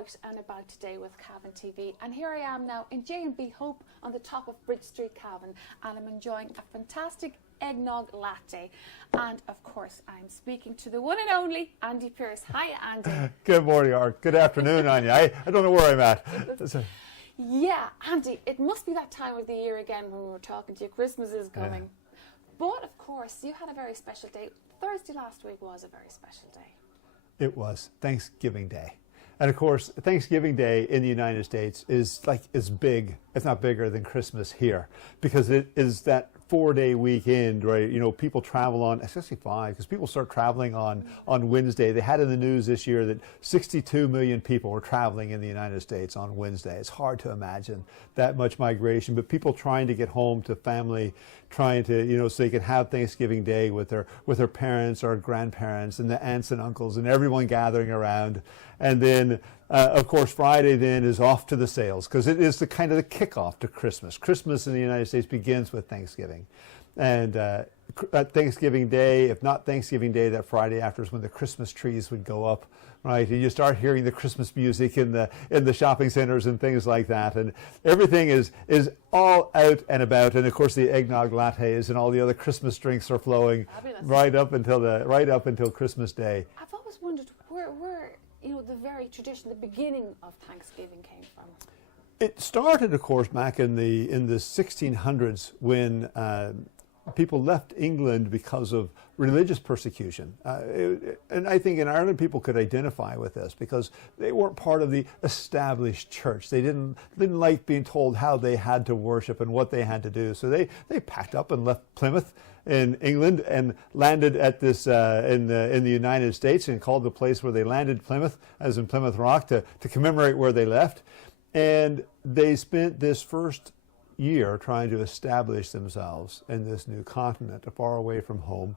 out and about today with Cavan TV, and here I am now in J&B Hope on the top of Bridge Street, Cavan, and I'm enjoying a fantastic eggnog latte, and of course I'm speaking to the one and only Andy Pearce. Hi Andy. Good morning, or good afternoon, Áine. I don't know where I'm at. Yeah, Andy, it must be that time of the year again when we were talking to you. Christmas is coming. Yeah. But of course you had a very special day. Thursday last week was a very special day. It was Thanksgiving Day. And of course, Thanksgiving Day in the United States is big, if not bigger than Christmas here, because it is that 4-day weekend, right? You know, people travel on, especially 5, because people start traveling on Wednesday. They had in the news this year that 62 million people were traveling in the United States on Wednesday. It's hard to imagine that much migration, but people trying to get home to family, trying to, you know, so they can have Thanksgiving Day with their parents or grandparents and the aunts and uncles and everyone gathering around. And then, of course, Friday then is off to the sales, because it is the kind of the kickoff to Christmas. Christmas in the United States begins with Thanksgiving. And at Thanksgiving Day, if not Thanksgiving Day, that Friday after is when the Christmas trees would go up, right? And you start hearing the Christmas music in the shopping centers and things like that. And everything is all out and about. And of course, the eggnog lattes and all the other Christmas drinks are flowing right up until Christmas Day. I've always wondered where you know, the very tradition, the beginning of Thanksgiving came from. It started, of course, back in the 1600s when people left England because of religious persecution. And I think in Ireland people could identify with this because they weren't part of the established church. They didn't like being told how they had to worship and what they had to do. So they packed up and left Plymouth in England and landed at this in the United States, and called the place where they landed Plymouth, as in Plymouth Rock, to commemorate where they left. And they spent this first year trying to establish themselves in this new continent, far away from home.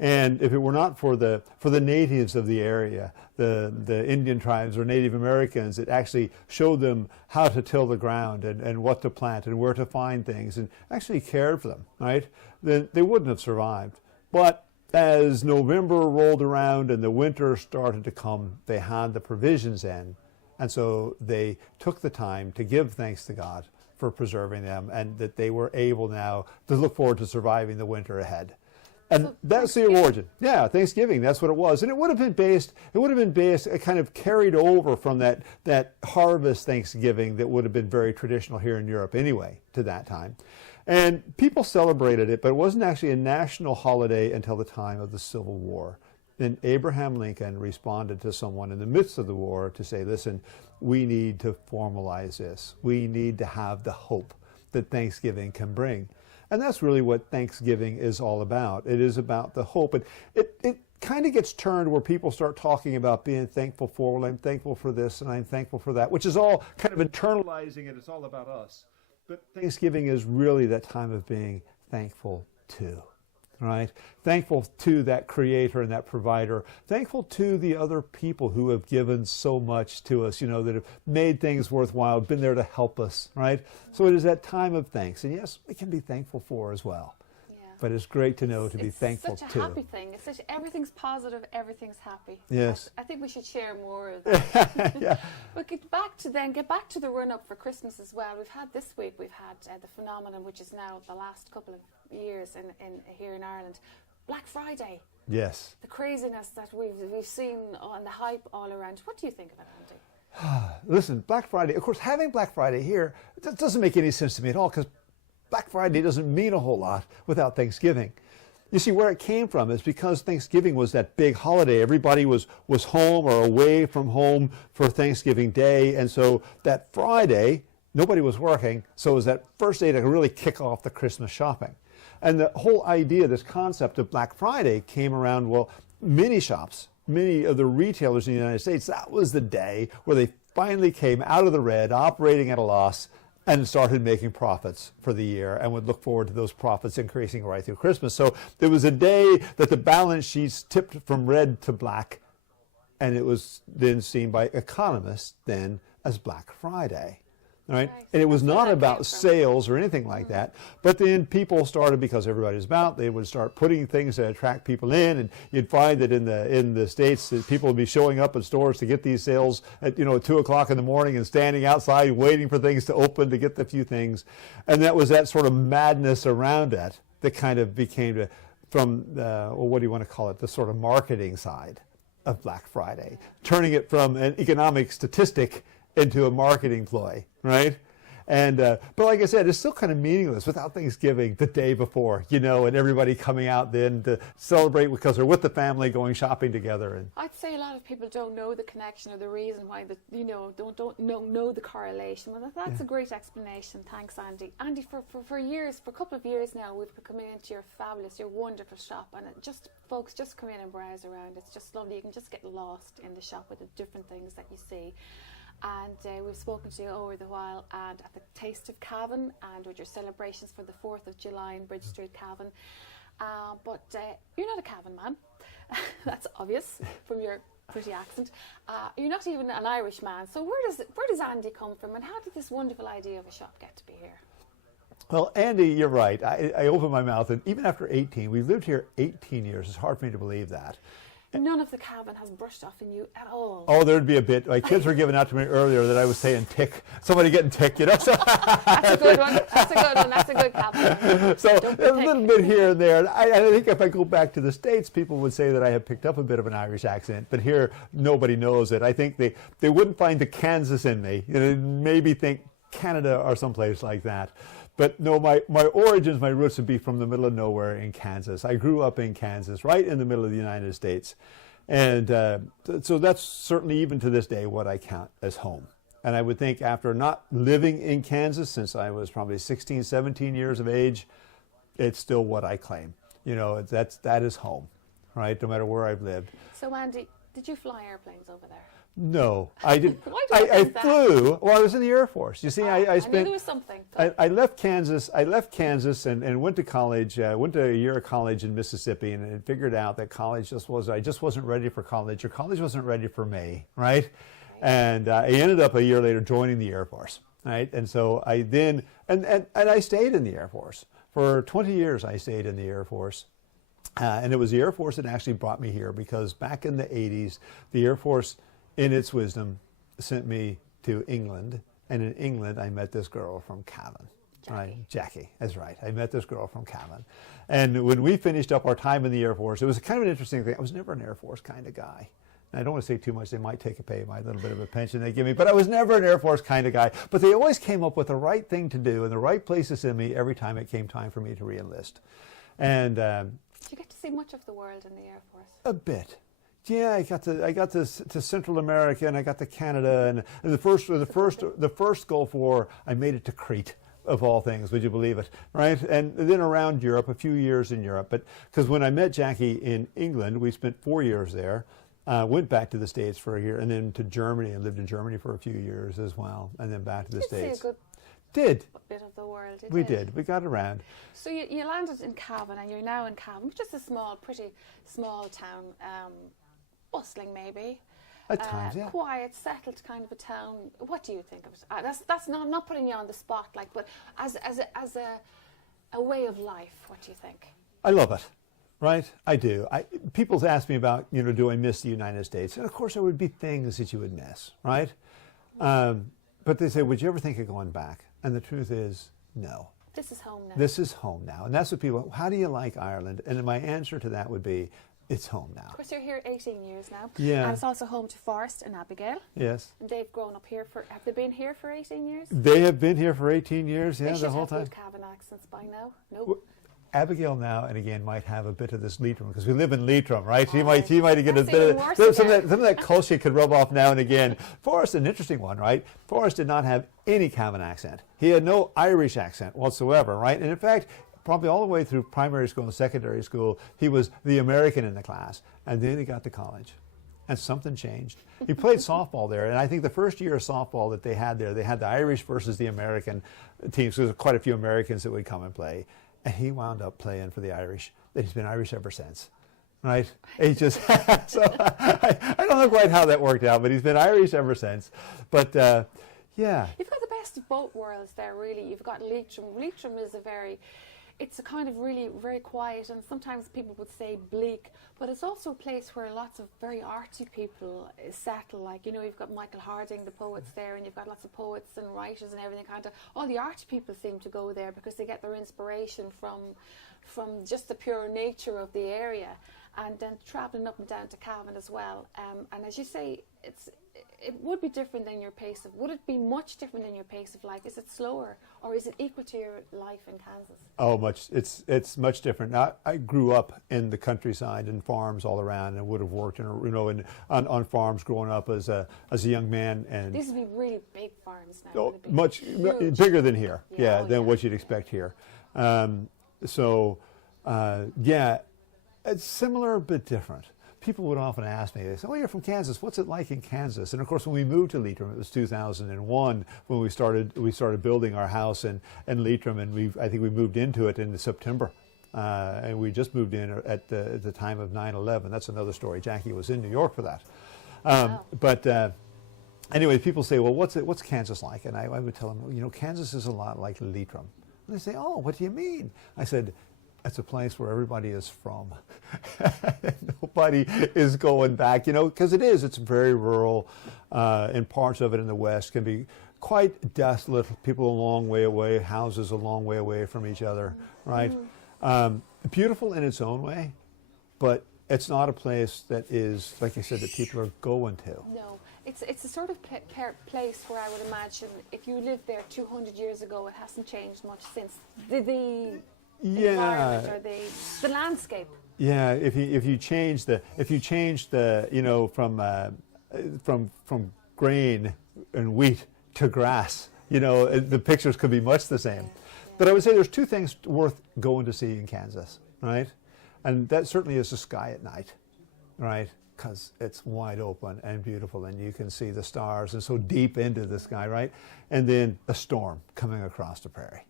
And if it were not for the natives of the area, the Indian tribes or Native Americans, it actually showed them how to till the ground and what to plant and where to find things, and actually cared for them, right? Then they wouldn't have survived. But as November rolled around and the winter started to come, they had the provisions in. And so they took the time to give thanks to God for preserving them, and that they were able now to look forward to surviving the winter ahead. And so that's the origin. Yeah, Thanksgiving, that's what it was. And it would have been based, kind of carried over from that harvest Thanksgiving that would have been very traditional here in Europe anyway, to that time. And people celebrated it, but it wasn't actually a national holiday until the time of the Civil War. And Abraham Lincoln responded to someone in the midst of the war to say, listen, we need to formalize this. We need to have the hope that Thanksgiving can bring. And that's really what Thanksgiving is all about. It is about the hope. And it kind of gets turned where people start talking about being thankful for, well, I'm thankful for this and I'm thankful for that, which is all kind of internalizing it. It's all about us. But Thanksgiving is really that time of being thankful to. Right? Thankful to that creator and that provider. Thankful to the other people who have given so much to us, you know, that have made things worthwhile, been there to help us, right? So it is that time of thanks. And yes, we can be thankful for as well. Yeah. But it's great to know to be thankful to. It's such a happy thing. It's such, everything's positive, everything's happy. Yes. I think we should share more of that. Yeah. But get back to the run-up for Christmas as well. We've had the phenomenon, which is now the last couple of years here in Ireland, Black Friday. Yes. The craziness that we've seen and the hype all around. What do you think of it, Andy? Listen, Black Friday, of course, having Black Friday here, that doesn't make any sense to me at all, because Black Friday doesn't mean a whole lot without Thanksgiving. You see, where it came from is because Thanksgiving was that big holiday. Everybody was home or away from home for Thanksgiving Day, and so that Friday, nobody was working, so it was that first day to really kick off the Christmas shopping. And the whole idea, this concept of Black Friday came around, well, many shops, many of the retailers in the United States, that was the day where they finally came out of the red, operating at a loss, and started making profits for the year, and would look forward to those profits increasing right through Christmas. So there was a day that the balance sheets tipped from red to black, and it was then seen by economists then as Black Friday. right? Right. And it was That's where not that about came from. sales or anything like that. But then people started, because everybody's about, they would start putting things that attract people in, and you'd find that in the States, that people would be showing up at stores to get these sales at 2 o'clock in the morning and standing outside waiting for things to open to get the few things. And that was that sort of madness around it that kind of became from what do you want to call it, the sort of marketing side of Black Friday, turning it from an economic statistic into a marketing ploy, right? And but like I said, it's still kind of meaningless without Thanksgiving the day before, and everybody coming out then to celebrate because they're with the family going shopping together. And I'd say a lot of people don't know the connection or the reason why don't know the correlation. Well, that's a great explanation. Thanks, Andy. Andy, for years, for a couple of years now, we've been coming into your wonderful shop, and folks, just come in and browse around. It's just lovely. You can just get lost in the shop with the different things that you see. And we've spoken to you over the while, and at the Taste of Cavan, and with your celebrations for the 4th of July in Bridge Street, Cavan. But you're not a Cavan man. That's obvious from your pretty accent. You're not even an Irish man. So where does Andy come from, and how did this wonderful idea of a shop get to be here? Well, Andy, you're right. I opened my mouth, and even after 18, we've lived here 18 years. It's hard for me to believe that. None of the Cavan has brushed off in you at all. Oh, there'd be a bit. My kids were giving out to me earlier that I was saying tick. Somebody getting tick, So That's a good one. That's a good one. That's a good Cavan. So a little bit here and there. And I think if I go back to the States, people would say that I have picked up a bit of an Irish accent. But here, nobody knows it. I think they wouldn't find the Kansas in me. Maybe think Canada or someplace like that. But no, my origins, my roots would be from the middle of nowhere in Kansas. I grew up in Kansas, right in the middle of the United States. And so that's certainly, even to this day, what I count as home. And I would think after not living in Kansas since I was probably 16, 17 years of age, it's still what I claim. That is home, right? No matter where I've lived. So, Andy, did you fly airplanes over there? No, I didn't. Why do I think that? flew. Well, I was in the Air Force. You see, I spent. I knew there was something. I left Kansas. I left Kansas and went to college. Went to a year of college in Mississippi, and figured out that college I just wasn't ready for college, or college wasn't ready for me, right? And I ended up a year later joining the Air Force, right? And so I then and I stayed in the Air Force for 20 years. I stayed in the Air Force. And it was the Air Force that actually brought me here, because back in the 80s, the Air Force, in its wisdom, sent me to England. And in England, I met this girl from Cavan. Right, Jackie, that's right. I met this girl from Cavan. And when we finished up our time in the Air Force, it was kind of an interesting thing. I was never an Air Force kind of guy. And I don't want to say too much. They might take my little bit of a pension they give me. But I was never an Air Force kind of guy. But they always came up with the right thing to do and the right place to send me every time it came time for me to re-enlist. And did you get to see much of the world in the Air Force? A bit. Yeah, I got to Central America, and I got to Canada, and the first Gulf War, I made it to Crete, of all things. Would you believe it? Right, and then around Europe, a few years in Europe. But because when I met Jackie in England, we spent 4 years there. Went back to the States for a year, and then to Germany, and lived in Germany for a few years as well, and then back to the States. See a good bit of the world. We did. We got around. So you landed in Cavan, and you're now in Cavan, which is a pretty small town. Bustling, maybe. At times, yeah. Quiet, settled kind of a town. What do you think of it? That's not. I'm not putting you on the spot, but as a way of life, what do you think? I love it, right? I do. People ask me about, do I miss the United States? And of course, there would be things that you would miss, right? But they say, would you ever think of going back? And the truth is, no. This is home now. This is home now, and that's what people. How do you like Ireland? And my answer to that would be, it's home now. Of course, you're here 18 years now. Yeah. And it's also home to Forrest and Abigail. Yes. And they've grown up here have they been here for 18 years? They have been here for 18 years, yeah, the whole time. They should have good Cavan accents by now. Nope. Abigail now and again might have a bit of this Leitrim, because we live in Leitrim, right? She might get a That's bit even of worse some of that culture she could rub off now and again. Forrest, an interesting one, right? Forrest did not have any Cavan accent. He had no Irish accent whatsoever, right? And in fact, probably all the way through primary school and secondary school, he was the American in the class. And then he got to college, and something changed. He played softball there, and I think the first year of softball that they had there, they had the Irish versus the American teams. So there was quite a few Americans that would come and play. And he wound up playing for the Irish. He's been Irish ever since, right? He just, so I don't know quite how that worked out, but he's been Irish ever since. But yeah. You've got the best of both worlds there, really. You've got Leitrim. Leitrim is it's a kind of really very quiet, and sometimes people would say bleak, but it's also a place where lots of very arty people settle. Like, you know, you've got Michael Harding, the poets there, and you've got lots of poets and writers and everything. Kind of all the arty people seem to go there because they get their inspiration from just the pure nature of the area. And then travelling up and down to Cavan as well. And as you say, it would be different than your pace of. Would it be much different than your pace of life? Is it slower, or is it equal to your life in Kansas? Oh, much. It's much different. Now, I grew up in the countryside and farms all around, and would have worked on farms growing up as a young man. And these would be really big farms now. Oh, much bigger than here. Than what you'd expect here. It's similar but different. People would often ask me, they say, "Oh, you're from Kansas. What's it like in Kansas?" And of course, when we moved to Leitrim, it was 2001 when we started building our house in Leitrim, and I think we moved into it in September, and we just moved in at the time of 9/11. That's another story. Jackie was in New York for that. But anyway, people say, "Well, what's Kansas like?" And I would tell them, "You know, Kansas is a lot like Leitrim." And they say, "Oh, what do you mean?" I said, "It's a place where everybody is from. Nobody is going back, you know, because it's very rural, and parts of it in the west can be quite desolate. People a long way away, houses a long way away from each other, right? Beautiful in its own way, but it's not a place that is, like I said, that people are going to. No. It's a sort of place where I would imagine if you lived there 200 years ago, it hasn't changed much since the environment or the landscape. Yeah, if you change the you know, from grain and wheat to grass, you know, the pictures could be much the same. But I would say there's two things worth going to see in Kansas, right? And that certainly is the sky at night, right? Because it's wide open and beautiful, and you can see the stars and so deep into the sky, right? And then a storm coming across the prairie.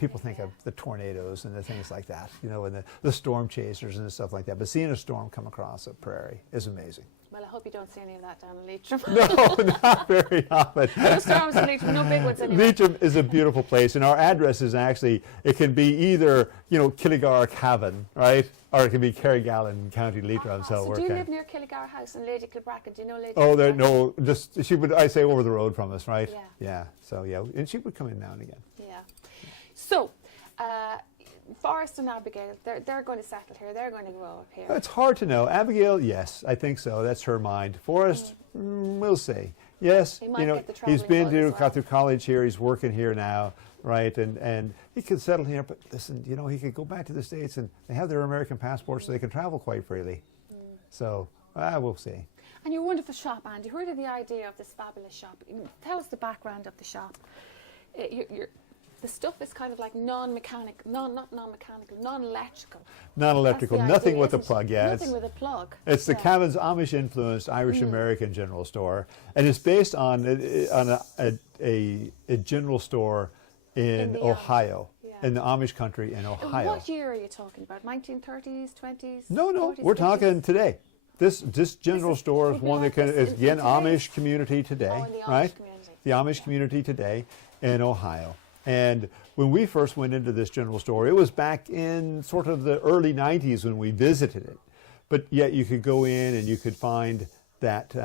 People think of the tornadoes and the things like that, you know, and the storm chasers and stuff like that. But seeing a storm come across a prairie is amazing. Well, I hope you don't see any of that down in Leitrim. No, not very often. No storms in Leitrim, no big ones anyway. Leitrim is a beautiful place, and our address is actually, it can be either, you know, Killygar, Cavan, right? Or it can be Carrigallen, County Leitrim. So do you live near Killygar House and Lady Kilbracken? Do you know Lady Kilbracken? No, just, she would, I say, over the road from us, right? Yeah. So, and she would come in now and again. Yeah. So, Forrest and Abigail, they're going to settle here. They're going to grow up here. It's hard to know. Abigail, yes, I think so. That's her mind. Forrest, we'll see. Yes, you know, he's been got through college here. He's working here now, right? And he could settle here. But listen, you know, he could go back to the States, and they have their American passports, so they can travel quite freely. So we'll see. And your wonderful shop, Andy. Where did the idea of this fabulous shop? Tell us the background of the shop. The stuff is kind of like non-mechanical, non-electrical. Non-electrical, nothing with a plug, Nothing with a plug. It's the Cavan's Amish-influenced Irish-American general store, and it's based on a general store in Ohio, in the Amish country in Ohio. What year are you talking about? 1930s, 20s? No, 40s, we're 50s? talking today. This general store is one that is again Amish community today, right? The Amish community today in Ohio. And when we first went into this general store, it was back in sort of the early 90s when we visited it. But yet you could go in and you could find that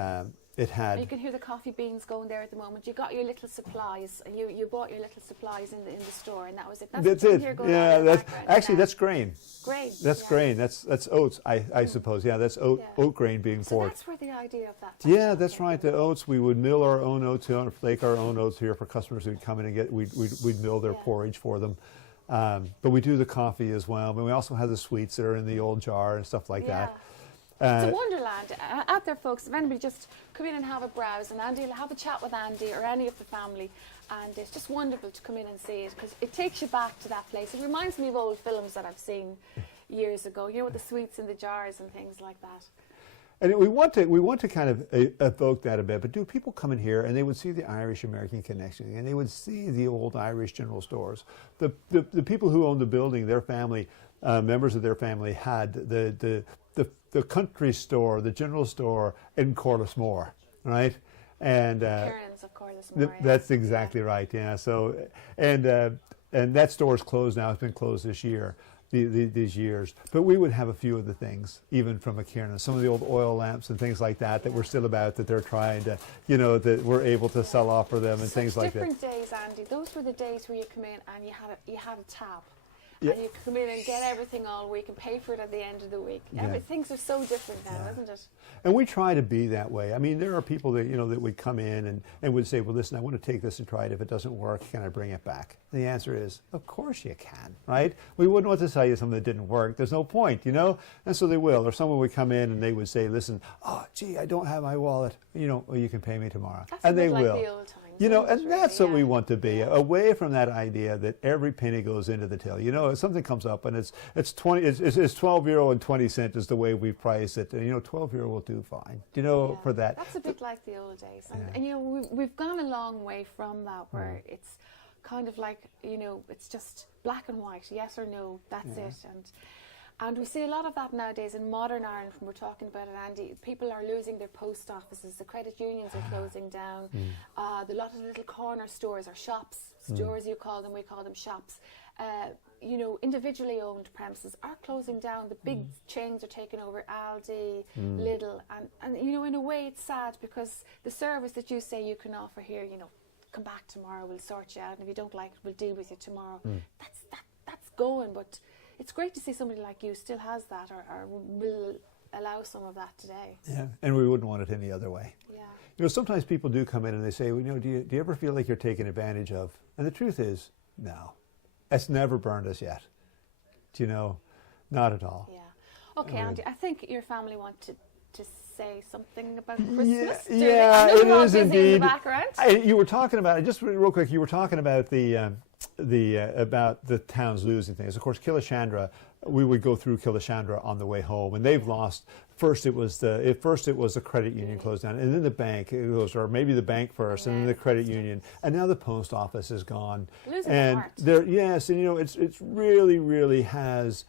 it had... You can hear the coffee beans going there at the moment. You got your little supplies. You bought your little supplies in the store, and that was it. That's it. Yeah, that's grain. Grain. That's grain. That's oats, I suppose. Yeah, that's oat grain being poured. So that's where the idea of that. Yeah, that's right. The oats, we would mill our own oats here, flake our own oats here for customers who'd come in and get. We'd mill their porridge for them. But we do the coffee as well. But we also have the sweets that are in the old jar and stuff like that. It's a wonderland out there, folks. If anybody just come in and have a browse, and Andy will have a chat with Andy or any of the family, and it's just wonderful to come in and see it because it takes you back to that place. It reminds me of old films that I've seen years ago, you know, with the sweets in the jars and things like that. And we want to kind of evoke that a bit, but do people come in here and they would see the Irish-American connection, and they would see the old Irish general stores. The people who owned the building, their family, members of their family had the country store, the general store in Corlissmore, right? And Kieran's, of course. Maria. That's exactly right. Yeah. So, and that store's closed now. It's been closed this year, these years. But we would have a few of the things, even from a Kiernan, some of the old oil lamps and things like that were still about, that they're trying to, that we're able to sell off for them and things like that. Different days, Andy. Those were the days where you come in and you had a tab. Yeah. And you come in and get everything all week and pay for it at the end of the week. Yeah. Things are so different now, isn't it? And we try to be that way. I mean, there are people that, that would come in and would say, well, listen, I want to take this and try it. If it doesn't work, can I bring it back? And the answer is, of course you can, right? We wouldn't want to tell you something that didn't work. There's no point, And so they will. Or someone would come in and they would say, listen, oh, gee, I don't have my wallet. Well, you can pay me tomorrow. That's and a bit they like will. the old times. And that's what we want to be, away from that idea that every penny goes into the till. If something comes up and it's €12 and 20 cents is the way we price it. €12 will do fine. For that. That's a bit like the old days, and we've gone a long way from that, where it's kind of like it's just black and white, yes or no. That's it, and we see a lot of that nowadays in modern Ireland. When we're talking about it, Andy, people are losing their post offices, the credit unions are closing down, a lot of little corner stores or shops, stores you call them, we call them shops, individually owned premises are closing down. The big chains are taking over, Aldi, Lidl, and in a way it's sad, because the service that you say you can offer here, come back tomorrow, we'll sort you out, and if you don't like it, we'll deal with you tomorrow. That's going, but it's great to see somebody like you still has that, or will allow some of that today. Yeah, and we wouldn't want it any other way. Yeah. Sometimes people do come in and they say, well, do you ever feel like you're taken advantage of? And the truth is, no. It's never burned us yet. Not at all. Yeah. Okay, Andy, I think your family wanted to say something about Christmas. Yeah, it is indeed. In the background. You were talking about, just real quick, you were talking about about the towns losing things. Of course, Killashandra, we would go through Killashandra on the way home, and they've lost. First, it was the credit union closed down, and then the bank goes, or maybe the bank first, and then the credit union, and now the post office is gone. Losing and heart. Yes, and it's really has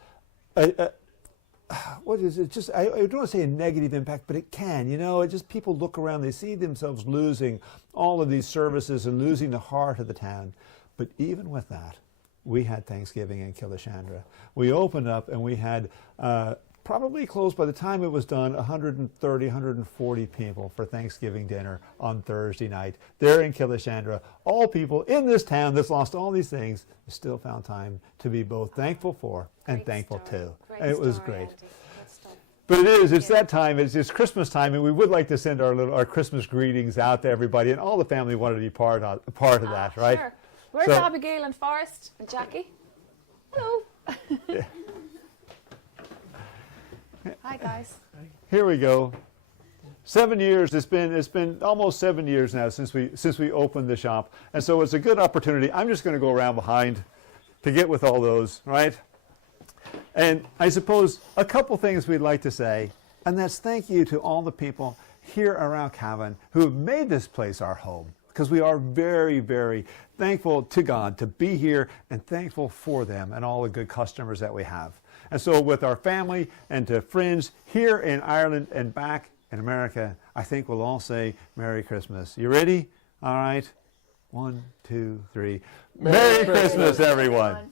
what is it? Just I don't want to say a negative impact, but it can. It just, people look around, they see themselves losing all of these services and losing the heart of the town. But even with that, we had Thanksgiving in Killashandra. We opened up and we had probably close, by the time it was done, 130, 140 people for Thanksgiving dinner on Thursday night. There in Killashandra, all people in this town that's lost all these things still found time to be both thankful for and thankful to. It was great. But it's that time, it's Christmas time, and we would like to send our Christmas greetings out to everybody, and all the family wanted to be part of that, right? Sure. Where's Abigail and Forrest and Jackie? Hello. Hi guys. Here we go. 7 years. It's been almost 7 years now since we opened the shop, and so it's a good opportunity. I'm just going to go around behind to get with all those, right? And I suppose a couple things we'd like to say, and that's thank you to all the people here around Cavan who have made this place our home, because we are very, very thankful to God to be here, and thankful for them and all the good customers that we have. And so with our family and to friends here in Ireland and back in America, I think we'll all say Merry Christmas. You ready? All right. 1, 2, 3. Merry Christmas, everyone.